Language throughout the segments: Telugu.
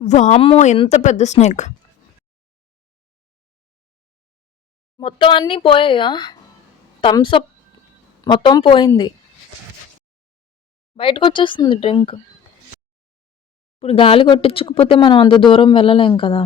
వామ్మో! ఎంత పెద్ద స్నేక్. మొత్తం అన్నీ పోయాయా? థమ్స్ అప్ మొత్తం పోయింది. బయటకొచ్చేస్తుంది డ్రింక్. ఇప్పుడు గాలి కొట్టించకపోతే మనం అంత దూరం వెళ్ళలేం కదా!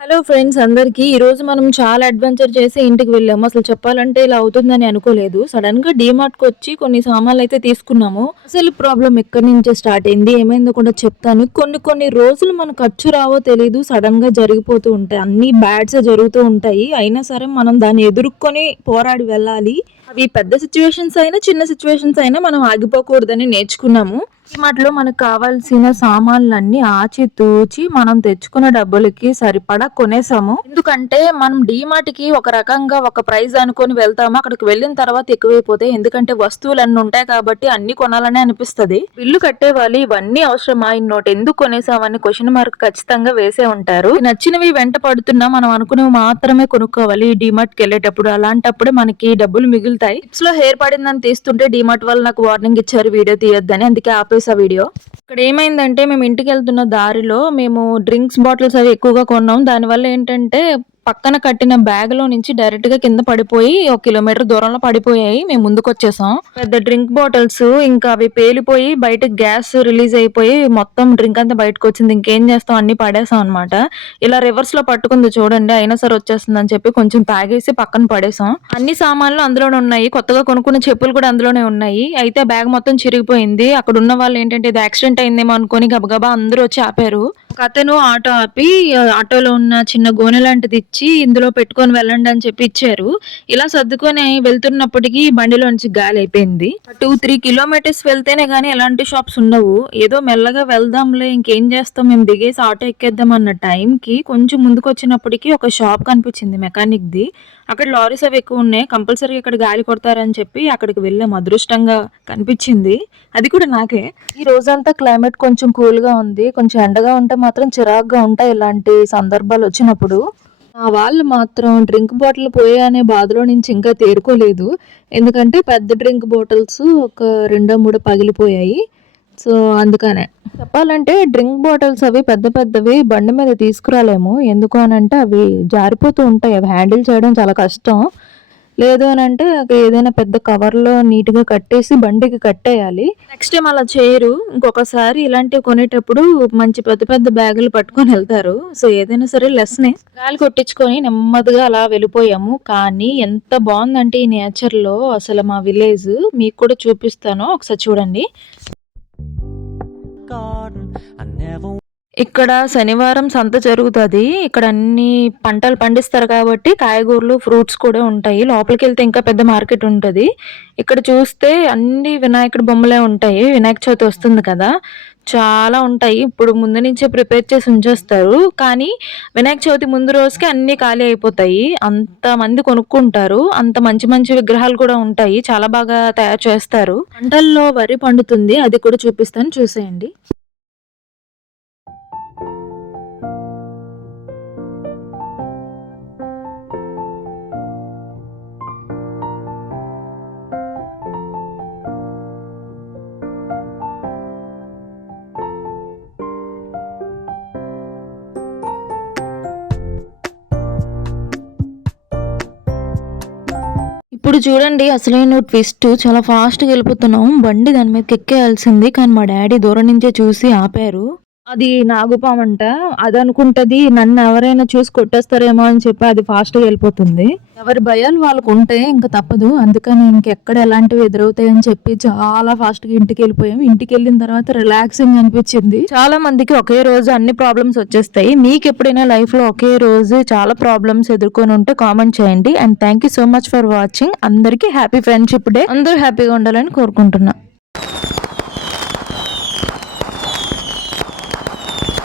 హలో ఫ్రెండ్స్ అందరికీ. ఈరోజు మనం చాలా అడ్వెంచర్ చేసి ఇంటికి వెళ్ళాము. అసలు చెప్పాలంటే ఇలా అవుతుందని అనుకోలేదు. సడన్‌గా డీమార్ట్‌కొచ్చి కొన్ని సామాన్లయితే తీసుకున్నాము. అసలు ప్రాబ్లమ్ ఎక్కడి నుంచే స్టార్ట్ అయింది, ఏమైందో కూడా చెప్తాను. కొన్ని కొన్ని రోజులు మన ఖర్చు రావో తెలీదు. సడన్‌గా జరిగిపోతూ ఉంటాయి. అన్నీ బ్యాడ్సే జరుగుతూ ఉంటాయి. అయినా సరే మనం దాన్ని ఎదుర్కొని పోరాడి వెళ్ళాలి. అవి పెద్ద సిట్యుయేషన్స్ అయినా, చిన్న సిట్యుయేషన్స్ అయినా మనం ఆగిపోకూడదని నేర్చుకున్నాము. డీమార్ట్‌లో మనకు కావాల్సిన సామాన్లన్నీ ఆచితూచి మనం తెచ్చుకున్న డబ్బులకి సరిపడా కొనేసాము. ఎందుకంటే మనం డీమార్ట్‌కి ఒక రకంగా ఒక ప్రైస్ అనుకోని వెళ్తాము. అక్కడికి వెళ్ళిన తర్వాత ఎక్కువైపోతాయి. ఎందుకంటే వస్తువులన్నీ ఉంటాయి కాబట్టి అన్నీ కొనాలనే అనిపిస్తది. బిల్లు కట్టేవాళ్ళు ఇవన్నీ అవసరమా? ఇన్నోటి ఎందుకు కొనేసామని క్వెషన్ మార్క్ ఖచ్చితంగా వేసే ఉంటారు. నచ్చినవి వెంట పడుతున్నా మనం అనుకునేవి మాత్రమే కొనుక్కోవాలి డీమార్ట్‌కి వెళ్ళేటప్పుడు. అలాంటప్పుడే మనకి డబ్బులు మిగులుతాయి. టిప్స్‌లో హెయిర్ పడిందని తీస్తుంటే డీమార్ట్ వాళ్ళు నాకు వార్నింగ్ ఇచ్చారు వీడియో తీయొద్దని. అందుకే ఆపేసా వీడియో. ఇక్కడ ఏమైందంటే మేము ఇంటికెళ్తున్న దారిలో మేము డ్రింక్స్ బాటిల్స్ అవి ఎక్కువగా కొన్నాం. దానివల్ల ఏంటంటే పక్కన కట్టిన బ్యాగ్‌లో నుంచి డైరెక్ట్‌గా కింద పడిపోయి ఒక కిలోమీటర్ దూరంలో పడిపోయాయి. మేము ముందుకొచ్చేసాం. పెద్ద డ్రింక్ బాటిల్స్ ఇంకా అవి పేలిపోయి బయటకి గ్యాస్ రిలీజ్ అయిపోయి మొత్తం డ్రింక్ అంతా బయటకొచ్చింది. ఇంకేం చేస్తాం అన్నీ పడేసాం అనమాట. ఇలా రివర్స్‌లో పట్టుకుంది చూడండి. అయినా సరే వచ్చేస్తుందని చెప్పి కొంచెం తాగేసి పక్కన పడేసాం. అన్ని సామాన్లు అందులోనే ఉన్నాయి. కొత్తగా కొనుక్కున్న చెప్పులు కూడా అందులోనే ఉన్నాయి. అయితే బ్యాగ్ మొత్తం చిరిగిపోయింది. అక్కడున్న వాళ్ళు ఏంటంటే ఇది యాక్సిడెంట్ అయిందేమో అనుకోని గబగబా అందరూ వచ్చి ఆపారు. ఒకతను ఆటో ఆపి ఆటోలో ఉన్న చిన్న గోనె లాంటిది ఇచ్చి ఇందులో పెట్టుకొని వెళ్ళండి అని చెప్పి ఇచ్చారు. ఇలా సర్దుకొని వెళ్తున్నప్పటికి బండిలోంచి గాలి అయిపోయింది. 2-3 కిలోమీటర్స్ వెళ్తేనే గానీ ఎలాంటి షాప్స్ ఉండవు. ఏదో మెల్లగా వెళ్దాంలే ఇంకేం చేస్తాం మేము దిగేసి ఆటో ఎక్కేద్దాం అన్న టైంకి కొంచెం ముందుకొచ్చినప్పటికి ఒక షాప్ కనిపించింది మెకానిక్‌ది. అక్కడ లారీస్ అవి ఎక్కువ ఉన్నాయి. కంపల్సరీగా ఇక్కడ గాలి కొడతారని చెప్పి అక్కడికి వెళ్ళాం. అదృష్టంగా కనిపించింది. అది కూడా నాకే. ఈ రోజంతా క్లైమేట్ కొంచెం కూల్‌గా ఉంది. కొంచెం ఎండగా ఉంటే మాత్రం చిరాకుగా ఉంటాయి ఇలాంటి సందర్భాలు వచ్చినప్పుడు. మా వాళ్ళు మాత్రం డ్రింక్ బాటిల్ పోయాయనే బాధలో నుంచి ఇంకా తేరుకోలేదు. ఎందుకంటే పెద్ద డ్రింక్ బాటిల్స్ ఒక రెండో మూడో పగిలిపోయాయి. సో, అందుకనే. చెప్పాలంటే డ్రింక్ బాటిల్స్ అవి పెద్ద పెద్దవి బండి మీద తీసుకురాలేము. ఎందుకు అనంటే అవి జారిపోతూ ఉంటాయి. అవి హ్యాండిల్ చేయడం చాలా కష్టం. లేదు అనంటే ఏదైనా పెద్ద కవర్‌లో నీట్‌గా కట్టేసి బండికి కట్టేయాలి. నెక్స్ట్ టైమ్ అలా చేయరు. ఇంకొకసారి ఇలాంటివి కొనేటప్పుడు మంచి పెద్ద పెద్ద బ్యాగులు పట్టుకొని ఎళ్తారు. సో, ఏదైనా సరే లెసనే. గాలి కొట్టించుకొని నెమ్మదిగా అలా వెళ్ళిపోయాము. కానీ ఎంత బావుందంటే ఈ నేచర్‌లో అసలు మా విలేజ్ మీకు కూడా చూపిస్తాను. ఒకసారి చూడండి. ఇక్కడ శనివారం సంత జరుగుతది. ఇక్కడ అన్ని పంటలు పండిస్తారు కాబట్టి కాయగూరలు, ఫ్రూట్స్ కూడా ఉంటాయి. లోపలికెళ్తే ఇంకా పెద్ద మార్కెట్ ఉంటది. ఇక్కడ చూస్తే అన్ని వినాయకుడి బొమ్మలే ఉంటాయి. వినాయక చవితి వస్తుంది కదా! చాలా ఉంటాయి. ఇప్పుడు ముందు నుంచే ప్రిపేర్ చేసి ఉంచేస్తారు. కానీ వినాయక చవితి ముందు రోజుకి అన్నీ ఖాళీ అయిపోతాయి. అంతమంది కొనుక్కుంటారు. అంత మంచి మంచి విగ్రహాలు కూడా ఉంటాయి. చాలా బాగా తయారు చేస్తారు. పంటల్లో వరి పండుతుంది. అది కూడా చూపిస్తాను చూసేయండి. ఇప్పుడు చూడండి అసలైన ట్విస్ట్ చాలా ఫాస్ట్‌గా ఎళ్ళిపోతున్నాం. బండి దాని మీదకి ఎక్కేయాల్సింది. కానీ మా డ్యాడీ దూరం నుంచే చూసి ఆపారు. అది నాగుపామంట. అదనుకుంటది నన్నెవరైనా చూసి కొట్టేస్తారేమో అని చెప్పి అది ఫాస్ట్‌గా ఎళ్ళిపోతుంది. ఎవరి భయాలు వాళ్ళకుంటే ఇంక తప్పదు. అందుకని ఇంకెక్కడ ఎలాంటివి ఎదురవుతాయని చెప్పి చాలా ఫాస్ట్‌గా ఇంటికెళ్ళిపోయాం. ఇంటికెళ్ళిన తర్వాత రిలాక్సింగ్ అనిపిచ్చింది. చాలా మందికి ఒకే రోజు అన్ని ప్రాబ్లమ్స్ వచ్చేస్తాయి. మీకెప్పుడైనా లైఫ్‌లో ఒకే రోజు చాలా ప్రాబ్లమ్స్ ఎదుర్కొని ఉంటే కామెంట్ చేయండి. And thank you so much for watching. అందరికీ హ్యాపీ ఫ్రెండ్‌షిప్ డే. అందరూ హ్యాపీగా ఉండాలని కోరుకుంటున్నా.